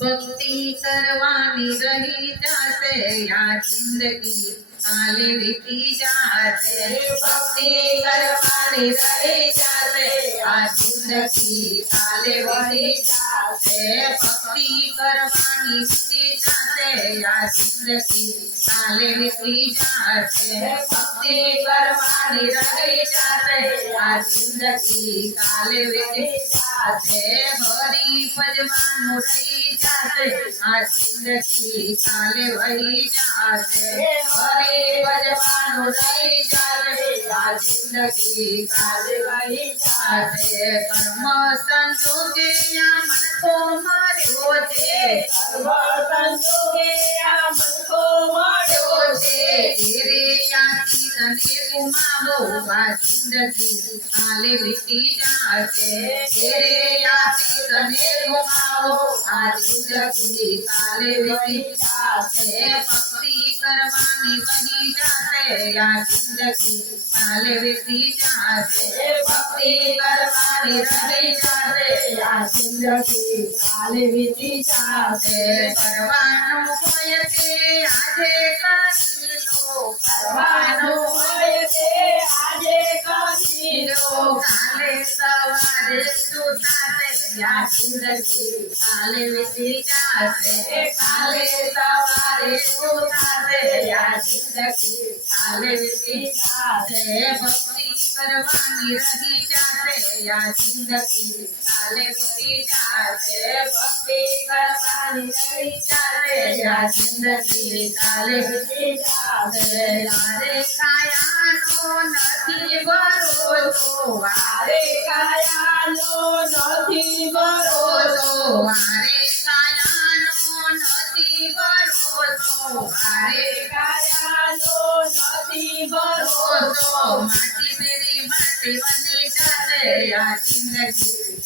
भक्ति करवानी रही जासे या ज़िंदगी काली बीती जाते, भक्ति करवाने रहे जाते। आज ज़िंदगी काले बने जाते, भक्ति करवानी रहे जाते। आज ज़िंदगी काले बीती जाते, भक्ति करवाने रहे जाते। आज ज़िंदगी काले बीती जाते, हरी पजमानु रही जाते। आज ज़िंदगी काले वही जाते, हरी જિંદગી કાલે વહી જાશે હરી ભજવાનું રહી જાશે આ જિંદગી કાલે વહી જાશે કર્મ સંજોગે આ મન તો માર્યો છે મળ્યો છે ઘેરે યાથી તને ज़िंदगी खाली बीती जाके तेरे याती तने घुमाओ आज ज़िंदगी खाली बीती जाके भक्ति करवानी बनी जाते या ज़िंदगी खाली बीती जाके भक्ति करवानी बनी जाते या ज़िंदगी खाली बीती जाते परवानों को ये आजे कर लो, परवानों को ये હોય લો કાલે સવારે સુતાશે આ જિંદગી કાલે વીતી જાશે કાલે સવારે સુતાશે આ જિંદગી કાલે વીતી જાશે ભક્તિ કરવાની રહી જાશે આ જિંદગી કાલે વીતી જાશે ભક્તિ કરવાની જિંદગી ચાલે તારે કાયાનો નથી બરો તો મારે કાયાનો નથી બરો તો મારે કાયાનો નથી બરો તો મારે કાયાનો નથી બરો તો માટી મેરી માટી બની ચાલે આ જિંદગી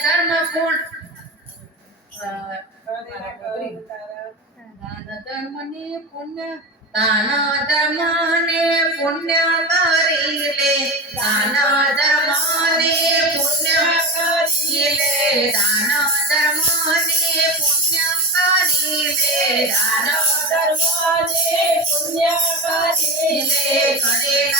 धर्म पूर्ण धर्म ने पुण्य ദാനധർമാനെ പുണ്യകാരിയിലെ ദാനധർമാനെ പുണ്യകാരിയിലെ ദാനധർമാനെ പുണ്യകാരിയിലെ ദാനധർമാനെ പുണ്യകാരിയിലെ കടേന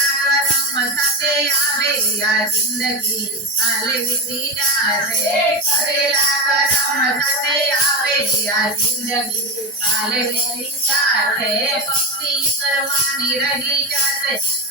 कर्म सते आवे या ज़िंदगी काले बीती जा रे करेला कर्म सते आवे या ज़िंदगी પુણ્ય કરી લે કરેલા કર્મ સાથે આવે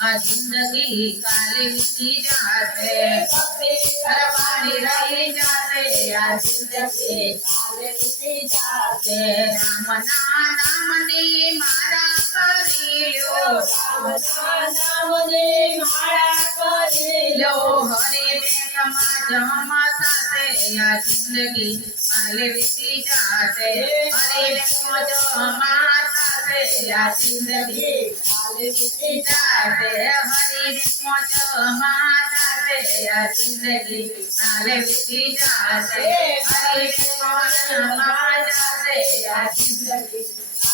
આ જિંદગી કાલે વીતી જાશે કરેલા કર્મ સાથે આવે આ જિંદગી કાલે વીતી જાશે ભક્તિ કરવાની રહી જાશે આ જિંદગી કાલે વીતી જાશે ભક્તિ કરવાની રહી જાશે આ જિંદગી કાલે વીતી જાશે રામના નામની મારા કરી લ્યો રામના નામને માળા કરી લો લો હરે બેકમાં જમા સાથે या ज़िंदगी अलविदी जाते अरे मजो माता से या ज़िंदगी अलविदी जाते हरी मजो माता से या ज़िंदगी अलविदी जाते हरी मजो माता से या ज़िंदगी